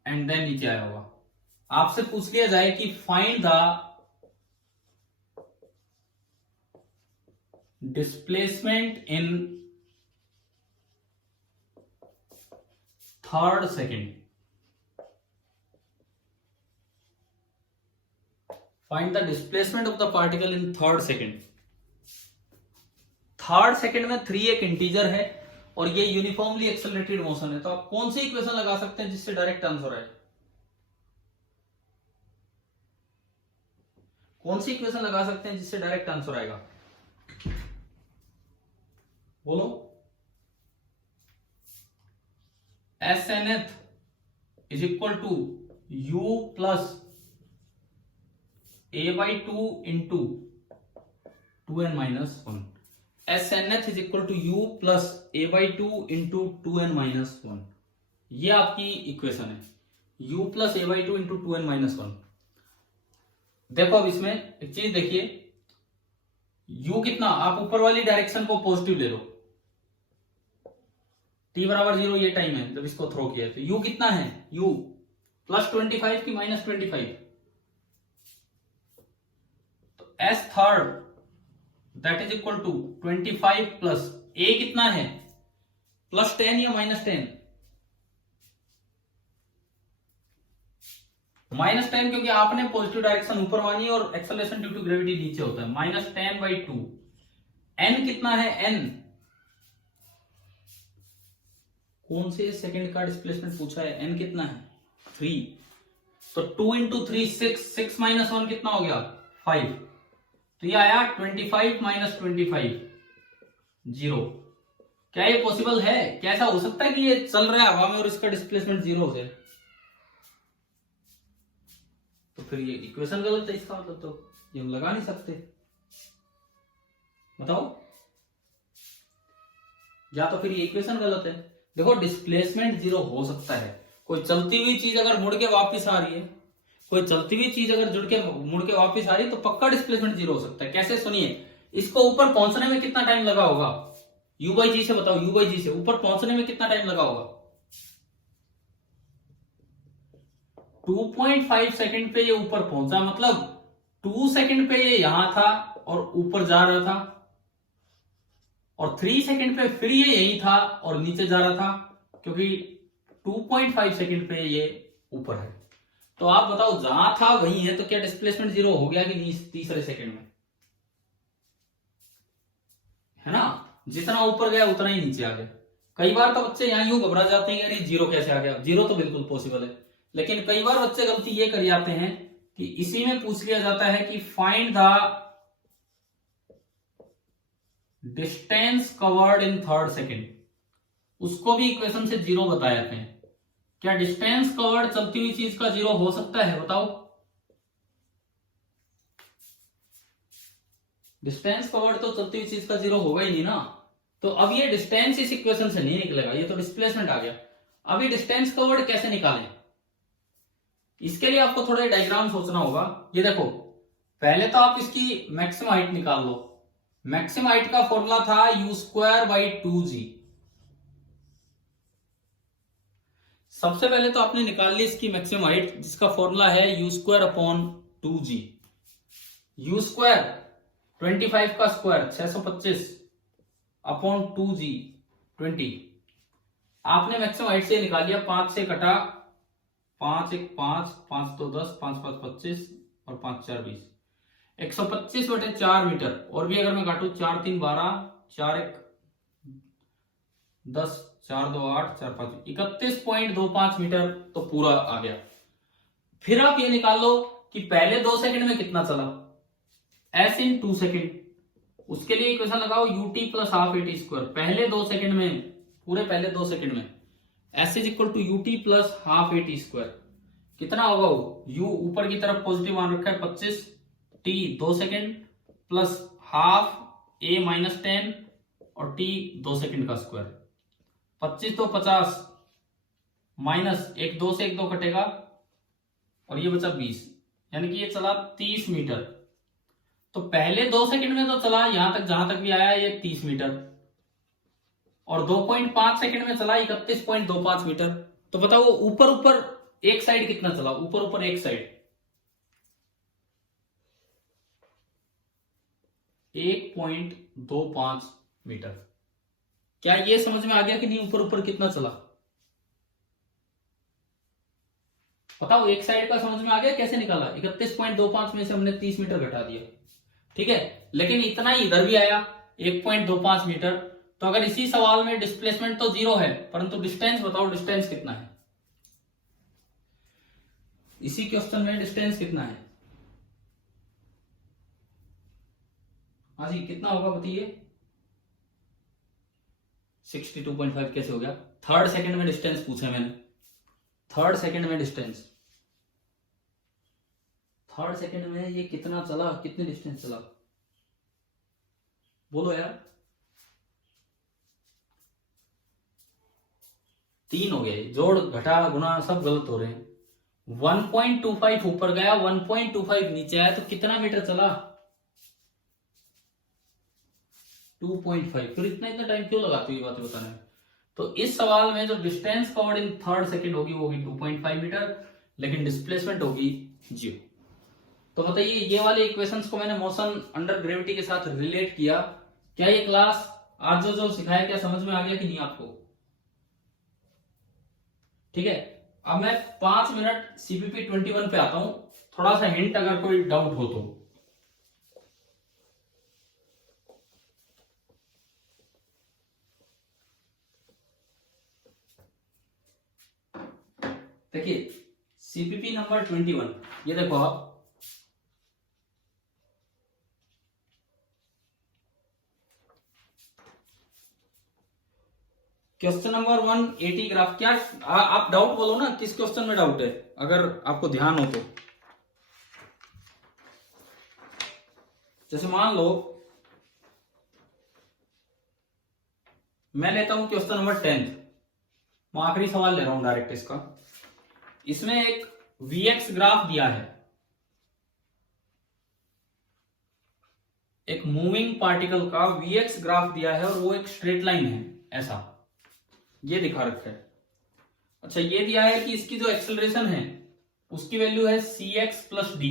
एंड देन नीचे आया होगा। आपसे पूछ लिया जाए कि find the displacement in third second, find the displacement of the particle in third second. Third second में 3 एक इंटीजर है और ये यूनिफॉर्मली एक्सेलरेटेड मोशन है, तो आप कौन सी इक्वेशन लगा सकते हैं जिससे डायरेक्ट आंसर आए? कौन सी इक्वेशन लगा सकते हैं जिससे डायरेक्ट आंसर आएगा? बोलो। SNth is equal to u plus a/2 into 2n-1। SNth is equal to u plus a/2 into 2n-1। ये आपकी इक्वेशन है, u plus a/2 into 2n-1। देखो अब इसमें एक चीज देखिए, u कितना, आप ऊपर वाली डायरेक्शन को पॉजिटिव ले लो, t बराबर 0 ये टाइम है जब इसको थ्रो किया है, तो u कितना है, u प्लस 25 की माइनस 25, तो s third that is equal to 25 plus a कितना है, प्लस 10 या माइनस 10? माइनस 10, क्योंकि आपने पॉजिटिव डायरेक्शन ऊपर मानी और एक्सेलरेशन ड्यू टू ग्रेविटी नीचे होता है। -10/2, n कितना है, n कौन से सेकंड का डिस्प्लेसमेंट पूछा है, n कितना है, 3, तो 2 इंटू 3 6 माइनस 1 कितना हो गया, 5, तो ये आया 25 माइनस 25 0। क्या ये पॉसिबल है? कैसा हो सकता है कि ये चल रहा है हवा में और इसका डिस्प्लेसमेंट 0 हो जाए? तो फिर ये इक्वेशन गलत है, इसका मतलब तो ये हम लगा नहीं सकते। बताओ, या तो फिर ये इक्वेशन गलत है। देखो डिस्प्लेसमेंट 0 हो सकता है, कोई चलती हुई चीज अगर मुड़ के वापस आ रही है, कोई चलती हुई चीज अगर मुड़ के वापस आ रही है तो पक्का डिस्प्लेसमेंट 0 हो सकता है। कैसे, सुनिए, इसको ऊपर पहुंचने में कितना टाइम लगा होगा, u/g से बताओ, u/g से ऊपर पहुंचने में कितना टाइम लगा होगा? 2.5 सेकंड पे ये ऊपर पहुंचा, मतलब 2 सेकंड पे ये यहां था और ऊपर जा रहा था, और 3 सेकंड पे फिर ये यही था और नीचे जा रहा था, क्योंकि 2.5 सेकंड पे ये ऊपर है। तो आप बताओ, जहां था वही है, तो क्या डिस्प्लेसमेंट 0 हो गया कि नहीं तीसरे सेकंड में? है ना, जितना ऊपर गया उतना ही नीचे आ गया। कई बार तो बच्चे यहां यूं घबरा जाते हैं, यार ये 0 कैसे आ गया। 0 तो बिल्कुल पॉसिबल है, लेकिन कई बार बच्चे गलती ये कर जाते हैं कि इसी में पूछ लिया जाता है कि find the distance covered in 3rd second, उसको भी इक्वेशन से 0 बताए जाते हैं। क्या डिस्टेंस कवर्ड चलती हुई चीज का 0 हो सकता है, बताओ? डिस्टेंस कवर्ड तो चलती हुई चीज का 0 होगा ही नहीं ना। तो अब ये डिस्टेंस इस इक्वेशन से नहीं निकलेगा, ये तो डिस्प्लेसमेंट आ गया। अभी डिस्टेंस कवर्ड कैसे निकालें, इसके लिए आपको थोड़ा डायग्राम सोचना होगा। ये देखो, पहले तो आप इसकी मैक्सिमम हाइट निकाल लो। मैक्सिमम हाइट का फॉर्मूला था u²/2g। सबसे पहले तो आपने निकाल ली इसकी मैक्सिमम हाइट, जिसका फॉर्मूला है u²/2g। u² 25 का स्क्वायर 625 अपॉन 2g 20। आपने मैक्सिमम हाइट से निकाल लिया, 5 से कटा 5 1 5, 5 2 10, 5 5 25 और 5 4 20, 125/4 मीटर। और भी अगर मैं काटू 4 3 12, 4 1 10, 4 2 8, 4 5 31.25 मीटर तो पूरा आ गया। फिर आप ये निकाल लो कि पहले 2 सेकंड में कितना चला, s इन 2 सेकंड। उसके लिए इक्वेशन लगाओ ut + ½ at²। पहले 2 सेकंड में, पूरे पहले 2 सेकंड में s = ut + ½ at²। कितना होगा वो? u ऊपर की तरफ पॉजिटिव मान रखा है 25, t 2 सेकंड प्लस ½ a - 10 और t 2 सेकंड का स्क्वायर। 25 तो 50 माइनस 1 2 से 1 2 कटेगा और ये बचा 20, यानी कि ये चला 30 मीटर। तो पहले 2 सेकंड में तो चला यहां तक, जहां तक भी आया ये 30 मीटर, और 2.5 सेकंड में चला 31.25 मीटर। तो बताओ ऊपर ऊपर एक साइड कितना चला, ऊपर ऊपर एक साइड 1.25 मीटर। क्या ये समझ में आ गया कि नहीं ऊपर ऊपर कितना चला? बताओ, एक साइड का समझ में आ गया कैसे निकाला? 31.25 में से हमने 30 मीटर घटा दिया, ठीक है। लेकिन इतना ही इधर भी आया 1.25 मीटर। तो अगर इसी सवाल में डिस्प्लेसमेंट तो 0 है, परंतु डिस्टेंस बताओ, डिस्टेंस कितना है? इसी क्वेश्चन में डिस्टेंस कितना है? हाँ जी, कितना होगा बताइए? 62.5 कैसे हो गया? 3rd सेकंड में डिस्टेंस पूछा मैंने, 3rd सेकंड में डिस्टेंस। 3rd सेकंड में ये कितना चला, कितने डिस्टेंस चला, बोलो यार। 3 हो गए, जोड़ घटा गुना सब गलत हो रहे हैं। 1.25 ऊपर गया, 1.25 नीचे आया, तो कितना मीटर चला? 2.5। फिर इतना इतना टाइम क्यों लगाते हो ये बातें बताने में? तो इस सवाल में जो distance covered in 3rd second होगी वो होगी 2.5 मीटर, लेकिन डिस्प्लेसमेंट होगी 0। तो बताइए, ये वाले इक्वेशंस को मैंने मोशन अंडर ग्रेविटी के साथ रिलेट किया। क्या ये क्लास आज जो सिखाया क्या समझ में आ गया कि नहीं आपको? ठीक है। अब मैं 5 मिनट CPP 21 पे आता हूं, थोड़ा सा हिंट अगर कोई डाउट हो तो। देखिए CPP नंबर 21, ये देखो आप, क्वेश्चन नंबर 180 ग्राफ। क्या आप डाउट बोलो ना, किस क्वेश्चन में डाउट है, अगर आपको ध्यान हो तो। जैसे मान लो मैं लेता हूं क्वेश्चन नंबर 10, मैं आखिरी सवाल ले रहा हूं डायरेक्ट इसका। इसमें एक Vx ग्राफ दिया है, एक मूविंग पार्टिकल का Vx ग्राफ दिया है, और वो एक स्ट्रेट लाइन है, ऐसा ये दिखा रखा है। अच्छा, ये दिया है कि इसकी जो एक्सेलरेशन है उसकी वैल्यू है cx + d।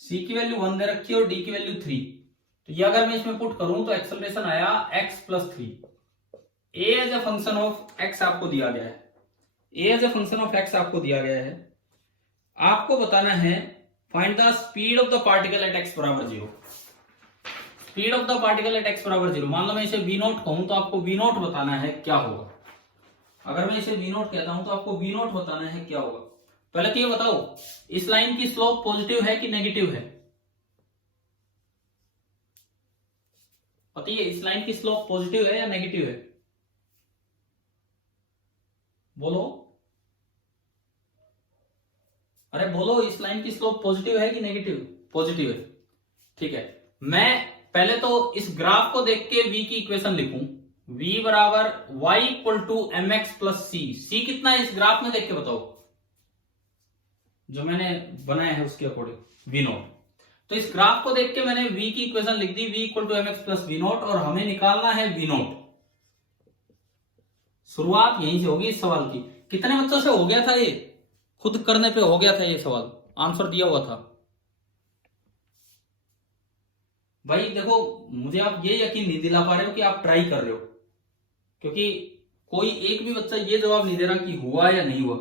c की वैल्यू 1 दे रखी है और d की वैल्यू 3। तो ये अगर मैं इसमें पुट करूं तो एक्सेलरेशन आया x + 3। a as a function of x आपको दिया गया है, a as a function of x आपको दिया गया है। आपको बताना है find the speed of the particle at x = 0। Speed of the particle at x = 0। मान लो मैं इसे v0 कहूं तो आपको v0 बताना है क्या होगा। अगर मैं इसे वी नोट कहता हूं तो आपको वी नोट बताना है क्या होगा। पहले तो ये बताओ, इस लाइन की स्लोप पॉजिटिव है कि नेगेटिव है? पता है इस लाइन की स्लोप पॉजिटिव है या नेगेटिव है? बोलो, अरे बोलो, इस लाइन की स्लोप पॉजिटिव है कि नेगेटिव? पॉजिटिव है। ठीक है, मैं पहले तो इस ग्राफ को देख के v की इक्वेशन लिखूं, v बराबर y equal to M x plus C कितना है इस ग्राफ में देख के बताओ, जो मैंने बनाया है उसके अकॉर्डिंग v नोट। तो इस ग्राफ को देख के मैंने v की इक्वेशन लिख दी, v equal to M x plus we naught, और हमें निकालना है v नोट। शुरुआत यहीं से होगी इस सवाल की। कितने बच्चों से हो गया था ये? खुद करने पे हो गया था ये सवाल, आंसर दिया हुआ था। भाई देखो, मुझे आप ये यकीन नहीं दिला पा रहे हो कि आप ट्राई कर रहे हो, क्योंकि कोई एक भी बच्चा ये जवाब नहीं दे रहा कि हुआ या नहीं हुआ।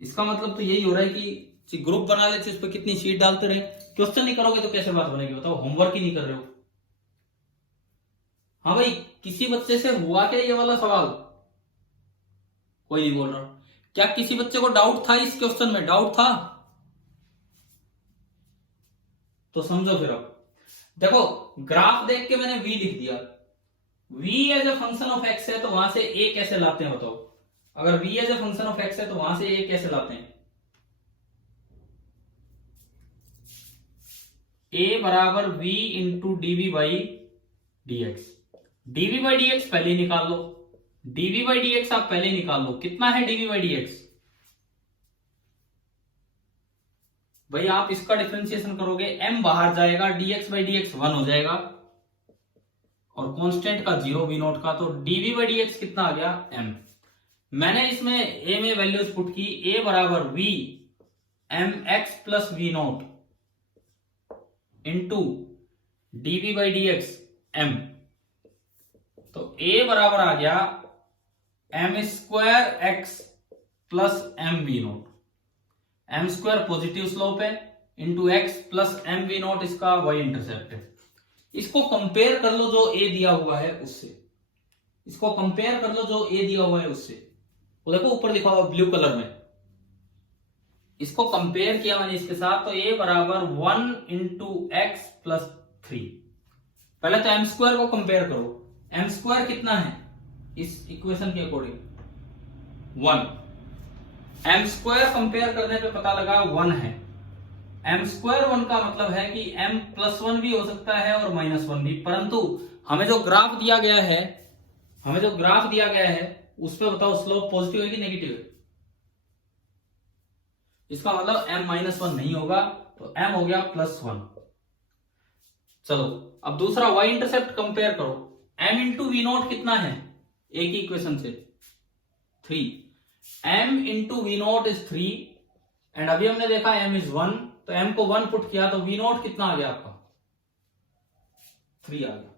इसका मतलब तो यही हो रहा है कि ग्रुप बना लेते, इस पर कितनी शीट डालते रहे, क्वेश्चन नहीं करोगे तो कैसे बात बनेगी बताओ? होमवर्क ही नहीं कर रहे हो। हाँ भाई, किसी बच्चे से हुआ क्या ये वाला सवाल? कोई नहीं बोल रहा। क्या किसी बच्चे को डाउट था इस क्वेश्चन में? डाउट था तो समझो फिर। अब देखो, ग्राफ देख के मैंने v लिख दिया। v as a function of x है तो वहां से a कैसे लाते हैं बताओ? अगर v as a function of x है तो वहां से a कैसे लाते हैं? a बराबर v into dv by dx। dv by dx पहले ही निकाल लो, dv बाई dx आप पहले ही निकाल लो। कितना है dv बाई dx? भाई आप इसका डिफरेंशिएशन करोगे, m बाहर जाएगा, dx बाई dx 1 हो जाएगा, और कांस्टेंट का 0 v नोट का, तो dv बाई dx कितना आ गया? m। मैंने इसमें a में वैल्यूज पुट की, a बराबर v M x plus we naught into dv by dx m। तो a बराबर आ गया m square x plus m V naught. M square positive slope है, into X plus M V naught इसका Y intercept है। इसको compare कर लो जो ए दिया हुआ है उससे, इसको कंपेयर कर लो जो ए दिया हुआ है उससे। वो देखो ऊपर लिखा हुआ ब्लू कलर में, इसको कंपेयर किया मैंने इसके साथ, तो ए बराबर 1 इंटू एक्स प्लस 3। पहले तो एम स्क्वायर को कंपेयर करो, एम स्क्वायर कितना है इस इक्वेशन के अकॉर्डिंग? 1। एम स्क्वायर कंपेयर करने पे पता लगा 1 है। एम स्क्वायर 1 का मतलब है कि m प्लस 1 भी हो सकता है और -1 भी, परंतु हमें जो ग्राफ दिया गया है, उस पर बताओ स्लोप पॉजिटिव है कि नेगेटिव है? इसका मतलब m-1 नहीं होगा, तो m हो गया +1। चलो अब दूसरा y इंटरसेप्ट कंपेयर करो, m इंटू वी नोट कितना है एक ही इक्वेशन से? 3। m into v naught is 3, and अभी हमने देखा m इज 1, तो m को 1 पुट किया तो वी नोट कितना आ गया आपका? 3 आ गया।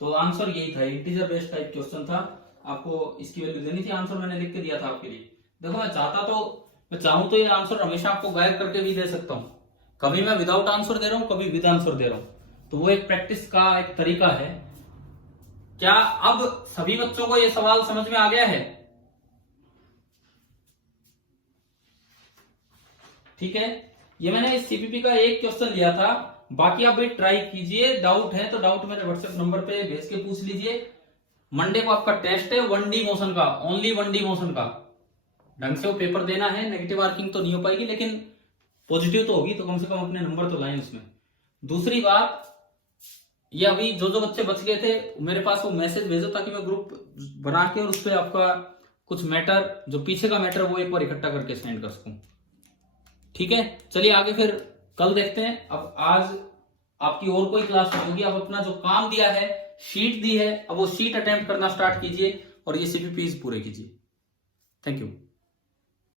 तो आंसर यही था, इंटीजर बेस्ड टाइप क्वेश्चन था, आपको इसकी वैल्यू देनी थी। आंसर मैंने लिख के दिया था आपके लिए। देखो मैं चाहूं तो ये आंसर हमेशा आपको गायब करके भी दे सकता हूं, कभी मैं विदाउट आंसर दे रहा हूं, कभी विद आंसर दे रहा हूं, तो वो एक प्रैक्टिस का एक तरीका है। क्या अब सभी बच्चों को ये सवाल समझ में आ गया है? ठीक है, ये मैंने इस सीपीपी का एक क्वेश्चन लिया था, बाकी आप भी ट्राई कीजिए। डाउट है तो डाउट मेरे व्हाट्सएप नंबर पे भेज के पूछ लीजिए। मंडे को आपका टेस्ट है 1D मोशन का, ओनली 1D मोशन का। ढंग से वो पेपर देना है, नेगेटिव मार्किंग तो नहीं हो पाएगी, लेकिन पॉजिटिव तो होगी, तो कम से कम अपने नंबर तो लाएं उसमें। दूसरी बात, ये अभी जो बच्चे बच गए थे मेरे पास वो मैसेज भेजो, ताकि मैं ग्रुप बना के और उस पर आपका कुछ मैटर, जो पीछे का मैटर, वो एक बार इकट्ठा करके सेंड कर सकूं। ठीक है, चलिए आगे फिर कल देखते हैं। अब आज आपकी और कोई क्लास नहीं होगी। अब अपना जो काम दिया है, शीट दी है, अब वो शीट अटेम्प्ट करना स्टार्ट कीजिए और ये सीपीपीज पूरे कीजिए। Thank you.